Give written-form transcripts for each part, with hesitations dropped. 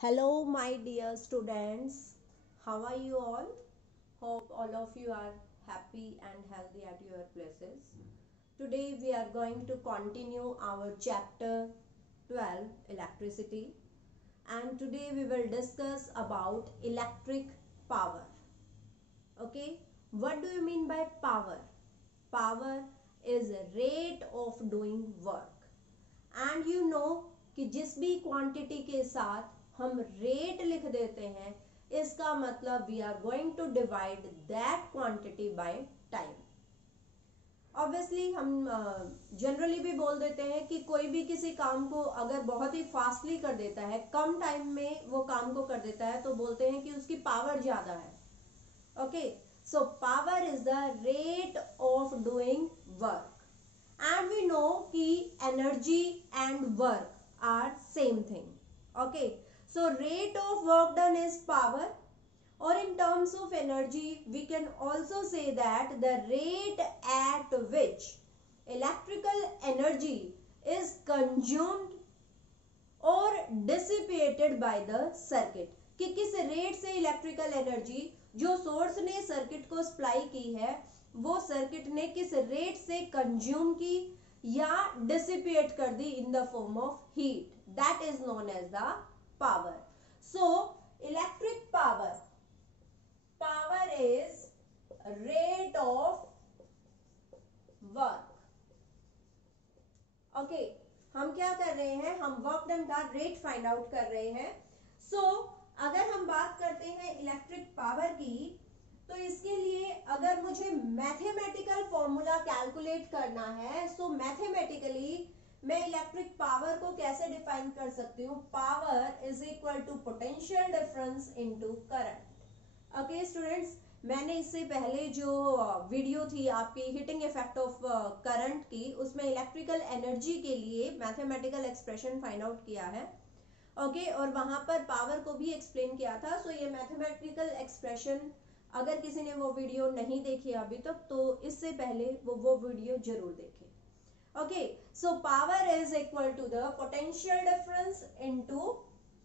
Hello, my dear students. How are you all? Hope all of you are happy and healthy at your places. Today we are going to continue our chapter 12, electricity, and today we will discuss about electric power. Okay, what do you mean by power? Power is rate of doing work. And you know कि जिस भी quantity के साथ हम rate लिख देते हैं इसका मतलब we are going to divide that quantity by time. Obviously हम जनरली भी बोल देते हैं कि कोई भी किसी काम को अगर बहुत ही फास्टली कर देता है, कम टाइम में वो काम को कर देता है, तो बोलते हैं कि उसकी पावर ज्यादा है. Okay, so power is the rate of doing work. And we know कि energy and work are same thing. Okay, so rate of work done is power, or in terms of energy we can also say that the rate at which electrical energy is consumed or dissipated by the circuit. कि किस rate से electrical energy जो source ने circuit को supply की है वो circuit ने किस रेट से कंज्यूम की या डिसिपेट कर दी in the form of heat, that is known as the power. So electric power, power is rate of work. Okay, हम क्या कर रहे हैं, हम वर्क डन का रेट फाइंड आउट कर रहे हैं. सो अगर हम बात करते हैं इलेक्ट्रिक पावर की, तो इसके लिए अगर मुझे मैथमेटिकल फॉर्मूला कैलकुलेट करना है, सो मैथमेटिकली मैं इलेक्ट्रिक पावर को कैसे डिफाइन कर सकती हूँ. Power is equal to potential difference into current. Okay students, मैंने इससे पहले जो वीडियो थी आपकी हीटिंग इफेक्ट ऑफ करंट की, उसमें इलेक्ट्रिकल एनर्जी के लिए मैथमेटिकल एक्सप्रेशन फाइंड आउट किया है. ओके, और वहां पर पावर को भी एक्सप्लेन किया था. सो ये मैथमेटिकल एक्सप्रेशन अगर किसी ने वो वीडियो नहीं देखी अभी तक, तो इससे पहले वो वीडियो जरूर देखें. Okay, so power is equal to the potential difference into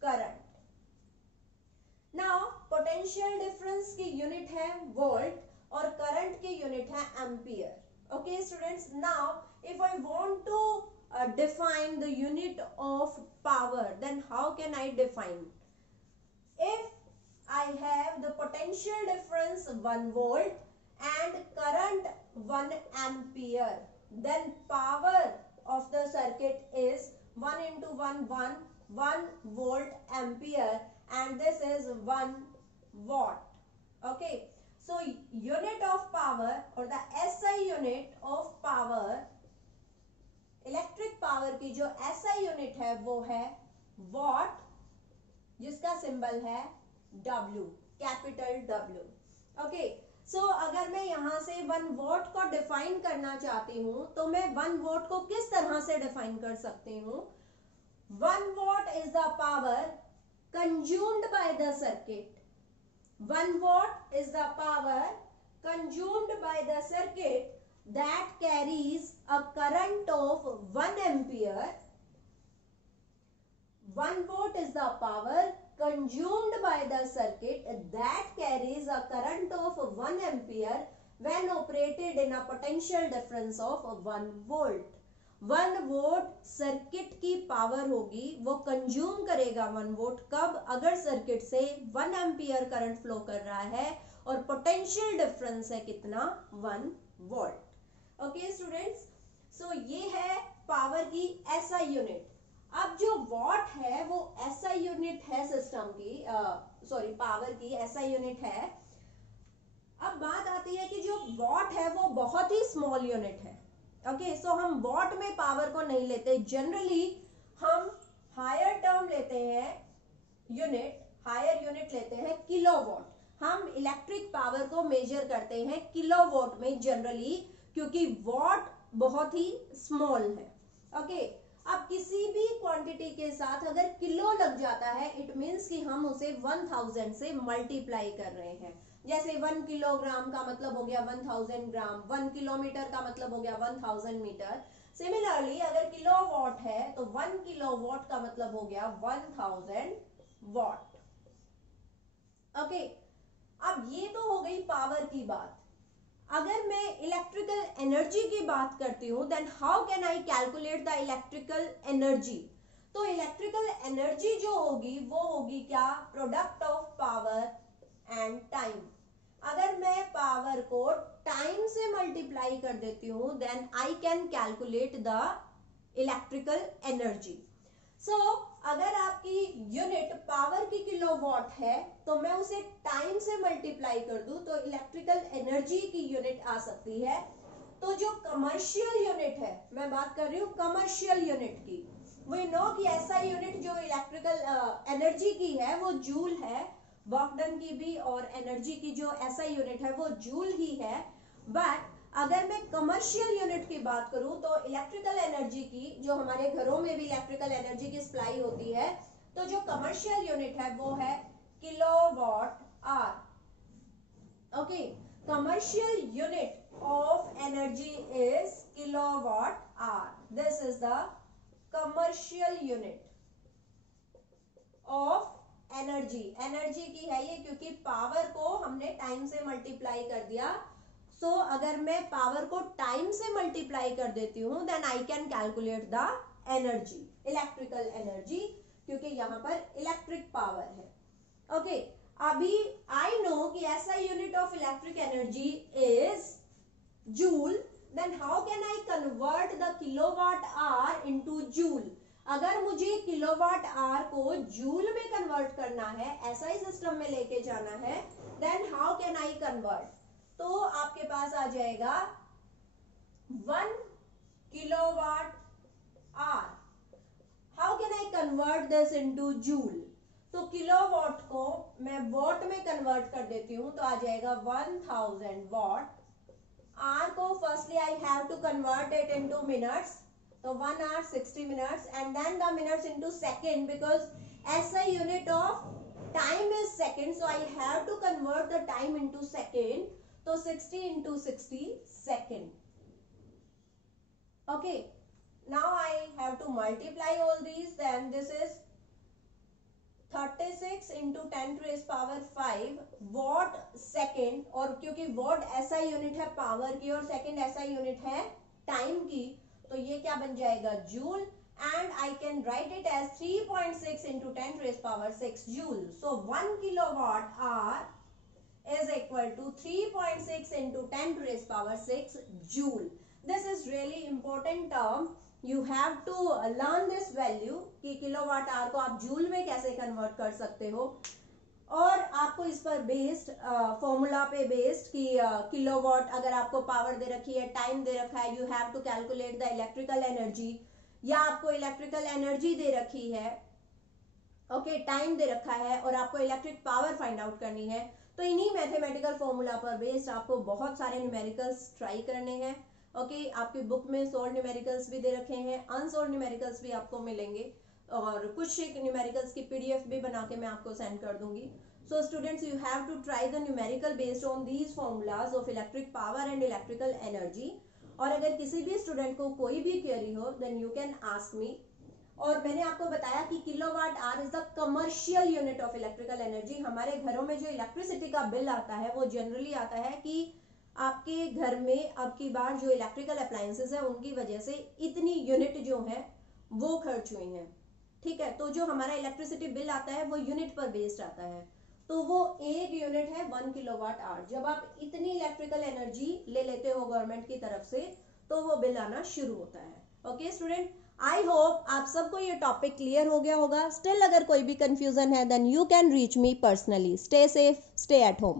current. Now potential difference की यूनिट है वोल्ट और करंट की यूनिट है ampere. Okay students, now if I want to define the unit of power, then how can I define? If I have the potential difference 1 volt and current 1 ampere, then power of the circuit is 1 into 1 volt ampere, and this is 1 watt. Okay, so unit of power or the SI unit of power, electric power की जो SI unit है वो है what, जिसका symbol है W, capital W. Okay, सो अगर मैं यहां से 1 वॉट को डिफाइन करना चाहती हूं तो मैं 1 वॉट को किस तरह से डिफाइन कर सकती हूं. 1 what is the power consumed by the circuit. 1 what is the power consumed by the circuit that carries a current of 1 ampere. 1 watt is the power consumed by the circuit that carries a current of 1 ampere when operated in a potential difference of 1 volt. 1 volt circuit की power होगी, वो consume करेगा 1 volt. कब? अगर circuit से 1 ampere current flow कर रहा है और पोटेंशियल डिफरेंस है कितना, 1 वोल्ट. ओके स्टूडेंट्स, सो ये है पावर की SI यूनिट. अब जो वॉट है वो SI यूनिट है सिस्टम की, सॉरी पावर की SI यूनिट है. अब बात आती है कि जो वॉट है वो बहुत ही स्मॉल यूनिट है. ओके, सो हम वॉट में पावर को नहीं लेते. जनरली हम हायर टर्म लेते हैं, यूनिट, हायर यूनिट लेते हैं किलोवॉट. हम इलेक्ट्रिक पावर को मेजर करते हैं किलोवॉट में जनरली, क्योंकि वॉट बहुत ही स्मॉल है. ओके, अब किसी भी क्वांटिटी के साथ अगर किलो लग जाता है, इट मींस कि हम उसे 1000 से मल्टीप्लाई कर रहे हैं. जैसे 1 किलोग्राम का मतलब हो गया 1000 ग्राम, 1 किलोमीटर का मतलब हो गया 1000 मीटर. सिमिलरली अगर किलोवॉट है तो 1 किलोवॉट का मतलब हो गया 1000 वॉट। ओके, अब ये तो हो गई पावर की बात। अगर मैं इलेक्ट्रिकल एनर्जी की बात करती हूं, then how can I calculate the electrical energy. तो इलेक्ट्रिकल एनर्जी जो होगी वो होगी क्या, product of power and time. अगर मैं पावर को टाइम से मल्टीप्लाई कर देती हूं, then I can calculate the electrical energy. So अगर आपकी यूनिट पावर की किलोवाट है तो मैं उसे टाइम से मल्टीप्लाई कर दूं तो इलेक्ट्रिकल एनर्जी की यूनिट आ सकती है। तो जो कमर्शियल यूनिट है, मैं बात कर रही हूं कमर्शियल यूनिट की, वी नो कि ऐसा यूनिट जो इलेक्ट्रिकल एनर्जी की है वो जूल है, वर्क डन की भी और एनर्जी की जो ऐसा यूनिट है वो जूल ही है। बट अगर मैं कमर्शियल यूनिट की बात करूं तो इलेक्ट्रिकल एनर्जी की, जो हमारे घरों में भी इलेक्ट्रिकल एनर्जी की सप्लाई होती है, तो जो कमर्शियल यूनिट है वो है kilowatt hour. Okay, commercial unit of energy is kilowatt hour. This is the commercial unit of energy. Energy की है ये क्योंकि पावर को हमने टाइम से मल्टीप्लाई कर दिया। सो अगर मैं पावर को टाइम से मल्टीप्लाई कर देती हूं, then I can calculate the energy, electrical energy, क्योंकि यहां पर इलेक्ट्रिक पावर है। ओके, अभी आई नो कि ऐसा unit of electric energy is joule, then how can I convert the kilowatt hour into joule. अगर मुझे किलोवाट आवर को जूल में कन्वर्ट करना है, ऐसा ही सिस्टम में लेके जाना है, then how can I convert. तो आपके पास आ जाएगा 1 kilowatt hour. How can I convert this into joule. तो किलोवाट को मैं वॉट में कन्वर्ट कर देती हूं, तो आ जाएगा 1000 वॉट। आर को firstly I have to convert it into minutes, तो 1 hour 60 minutes, and then the minutes into second, because SI unit of time is second, so I have to convert the time into second. तो 60 into 60 second. Okay, now I have to multiply all these, then this is 36 into 10 to raise power 5 watt second। और क्योंकि watt SI unit है power की और second SI unit है time की, तो ये क्या बन जाएगा, joule. And I can write it as 3.6 into 10 to raise power 6 joule. So 1 kilowatt hour is equal to 3.6 into 10 to raise power 6 joule. This is really important term. You have to learn this value कि kilowatt hour को आप joule में कैसे convert कर सकते हो। और आपको इस पर बेस्ड फॉर्मूला पे बेस्ड कि किलोवाट अगर आपको पावर दे रखी है, टाइम दे रखा है, you have to calculate the electrical energy, या आपको इलेक्ट्रिकल एनर्जी दे रखी है, ओके, टाइम दे रखा है और आपको इलेक्ट्रिक पावर फाइंड आउट करनी है, तो इन्हीं मैथमेटिकल फॉर्मूला पर बेस्ड आपको बहुत सारे न्यूमेरिकल्स ट्राई करने हैं। ओके, आपकी बुक में सोल्व न्यूमेरिकल्स भी दे रखे हैं, अनसोल्व न्यूमेरिकल्स भी आपको मिलेंगे, और कुछ न्यूमेरिकल्स की पीडीएफ भी बना के मैं आपको सेंड कर दूंगी। So students, you have to try the numerical based on these formulas of electric power and electrical energy. और अगर किसी भी स्टूडेंट को कोई भी क्वेरी हो, then you can ask me. और मैंने आपको बताया कि kilowatt hour is the commercial unit of electrical energy. हमारे घरों में जो इलेक्ट्रिसिटी का बिल आता है वो जनरली आता है कि आपके घर में अब की बार जो इलेक्ट्रिकल अप्लायंसेस है उनकी वजह से इतनी यूनिट जो है वो खर्च हुई हैं, ठीक है। तो जो हमारा इलेक्ट्रिसिटी बिल आता है वो यूनिट पर बेस्ड आता है, तो वो एक यूनिट है 1 किलोवाट आवर। जब आप इतनी इलेक्ट्रिकल एनर्जी ले लेते हो गवर्नमेंट की तरफ से, तो वो बिल आना शुरू होता है। ओके स्टूडेंट, आई होप आप सबको ये टॉपिक क्लियर हो गया होगा। स्टिल अगर कोई भी कंफ्यूजन है, then you can reach me personally. Stay safe, stay at home.